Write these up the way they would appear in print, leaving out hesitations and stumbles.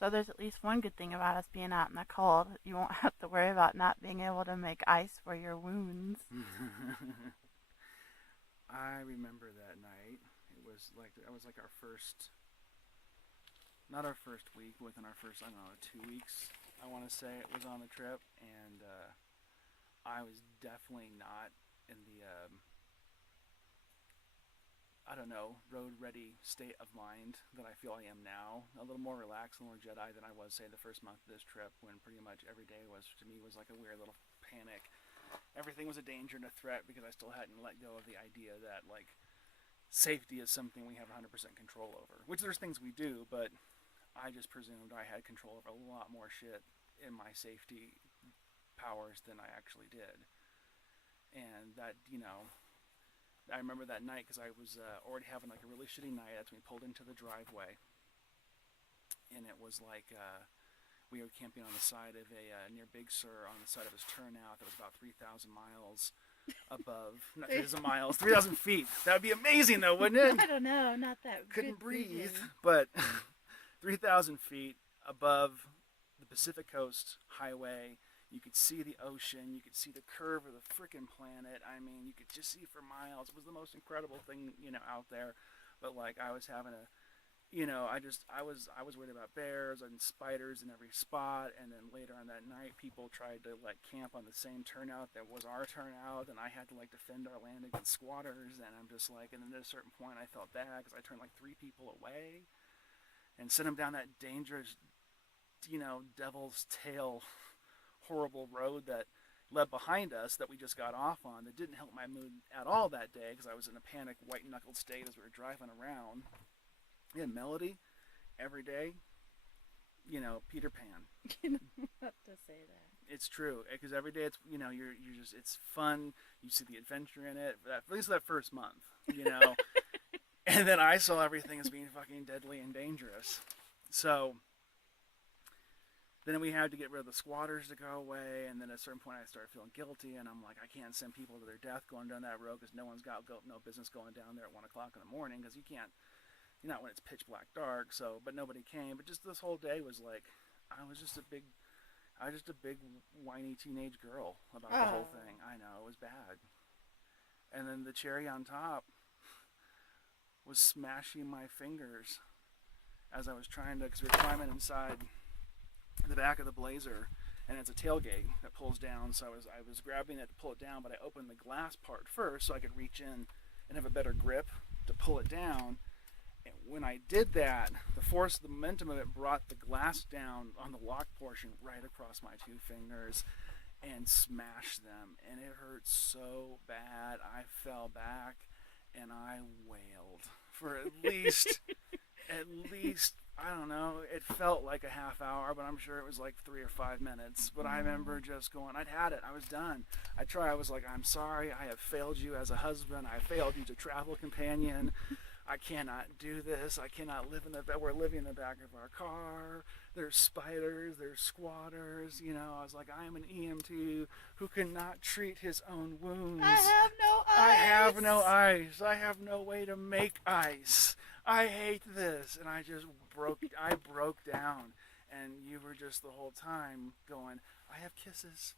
So there's at least one good thing about us being out in the cold. You won't have to worry about not being able to make ice for your wounds. I remember that night. It was like our first, not our first week, within our first, I don't know, 2 weeks, I want to say it was on the trip, and I was definitely not in the, I don't know, road ready state of mind that I feel I am now. A little more relaxed, a little more Jedi than I was, say, the first month of this trip, when pretty much every day was, to me, was like a weird little panic. Everything was a danger and a threat because I still hadn't let go of the idea that, like, safety is something we have 100% control over. Which there's things we do, but I just presumed I had control over a lot more shit in my safety powers than I actually did. And that, I remember that night because I was already having like a really shitty night. That's when we pulled into the driveway, and it was like we were camping on the side of a near Big Sur on the side of his turnout that was about 3,000 miles above, not 3,000 miles, 3,000 feet. That would be amazing though, wouldn't it? I don't know, not that Couldn't good breathe, vision. but 3,000 feet above the Pacific Coast Highway. You could see the ocean. You could see the curve of the freaking planet. I mean, you could just see for miles. It was the most incredible thing, out there. But like, I was having a, I was worried about bears and spiders in every spot. And then later on that night, people tried to like camp on the same turnout that was our turnout, and I had to like defend our land against squatters. And I'm just like, and then at a certain point, I felt bad because I turned like 3 people away and sent them down that dangerous, devil's tail horrible road that led behind us that we just got off on, that didn't help my mood at all that day because I was in a panic white knuckled state as we were driving around. We had Melody every day, Peter Pan. You know what to say that. It's true because every day it's you're just, it's fun. You see the adventure in it. At least that first month. And then I saw everything as being fucking deadly and dangerous. So then we had to get rid of the squatters to go away, and then at a certain point I started feeling guilty, and I'm like, I can't send people to their death going down that road because no one's got no business going down there at 1 o'clock in the morning because you can't, not when it's pitch black dark. So, but nobody came. But just this whole day was like, I was just a big whiny teenage girl about the whole thing. I know, it was bad. And then the cherry on top was smashing my fingers as I was trying to, because we were climbing inside the back of the Blazer, and it's a tailgate that pulls down. So I was grabbing it to pull it down, but I opened the glass part first so I could reach in and have a better grip to pull it down. And when I did that, the force, the momentum of it brought the glass down on the lock portion right across my 2 fingers and smashed them. And it hurt so bad. I fell back and I wailed for at least, I don't know, it felt like a half hour, but I'm sure it was like 3 or 5 minutes. But I remember just going, I'd had it. I was done. I was like, I'm sorry. I have failed you as a husband. I failed you as a travel companion. I cannot do this. I cannot live in the bed. We're living in the back of our car. There's spiders. There's squatters. I was like, I am an EMT who cannot treat his own wounds. I have no ice. I have no ice. I have no way to make ice. I hate this. And I broke down. And you were just the whole time going, I have kisses,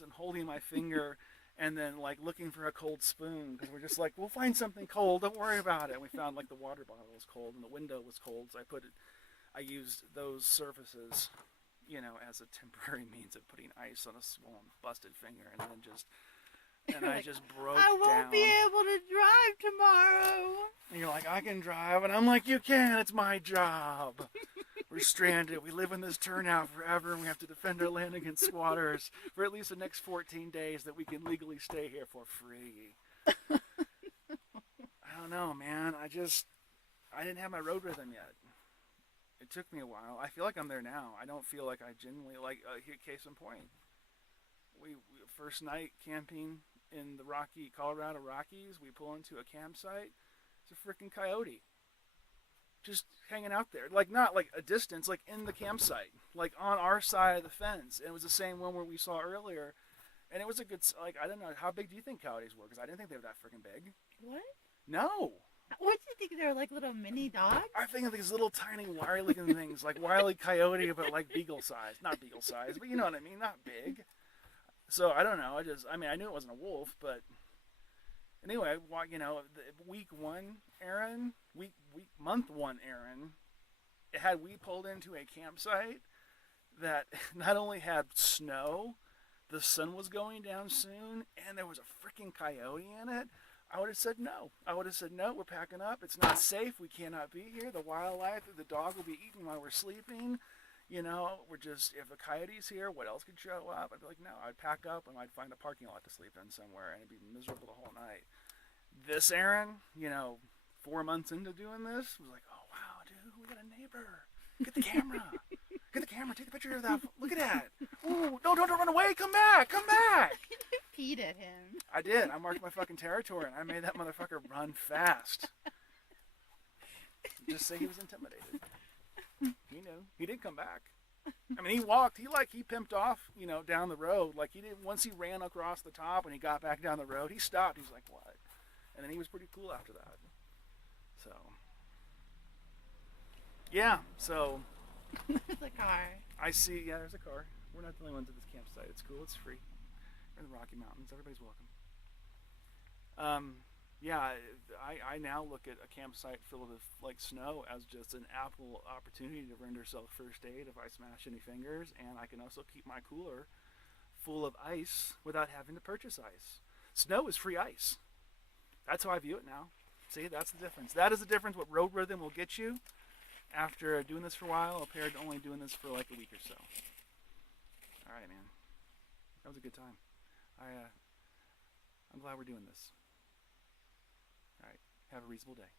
and holding my finger. And then like looking for a cold spoon because we're just like, we'll find something cold. Don't worry about it. And we found like the water bottle was cold and the window was cold. So I used those surfaces, as a temporary means of putting ice on a swollen, busted finger. And I just broke down. I won't be able to drive tomorrow. And you're like, I can drive. And I'm like, you can. It's my job. We're stranded. We live in this turnout forever, and we have to defend our land against squatters for at least the next 14 days that we can legally stay here for free. I don't know, man. I didn't have my road rhythm yet. It took me a while. I feel like I'm there now. I don't feel like I genuinely, case in point. We first night camping in the Colorado Rockies, we pull into a campsite. It's a freaking coyote. Just hanging out there, like not like a distance, like in the campsite, like on our side of the fence. And it was the same one where we saw earlier, and it was a good, like, I don't know, how big do you think coyotes were? Because I didn't think they were that freaking big. What? No, What do you think? They're like little mini dogs? I think of these little tiny wire looking things, like Wile E. Coyote, but like beagle size. Not beagle size, but you know what I mean, not big. So I don't know. I knew it wasn't a wolf, but anyway, week one, Aaron, month one, Aaron, we pulled into a campsite that not only had snow, the sun was going down soon, and there was a freaking coyote in it. I would have said no. I would have said no. We're packing up. It's not safe. We cannot be here. The wildlife, the dog will be eaten while we're sleeping. If the coyote's here, what else could show up? I'd be like, no. I'd pack up and I'd find a parking lot to sleep in somewhere, and it'd be miserable the whole night. This Aaron, 4 months into doing this, was like, oh wow, dude, we got a neighbor. Get the camera. Get the camera. Take a picture of that. Look at that. Ooh, no, don't run away. Come back. Come back. You peed at him. I did. I marked my fucking territory, and I made that motherfucker run fast. Just say he was intimidated. He knew. He did come back. I mean, he walked. He pimped off, down the road. Like he didn't. Once he ran across the top and he got back down the road, he stopped. He's like, what? And then he was pretty cool after that. So, yeah. So. There's a car. I see. Yeah, there's a car. We're not the only ones at this campsite. It's cool. It's free. We're in the Rocky Mountains. Everybody's welcome. Yeah, I now look at a campsite filled with like snow as just an ample opportunity to render self first aid if I smash any fingers, and I can also keep my cooler full of ice without having to purchase ice. Snow is free ice. That's how I view it now. See, that's the difference. That is the difference. What road rhythm will get you after doing this for a while, compared to only doing this for like a week or so. All right, man. That was a good time. I'm glad we're doing this. All right. Have a reasonable day.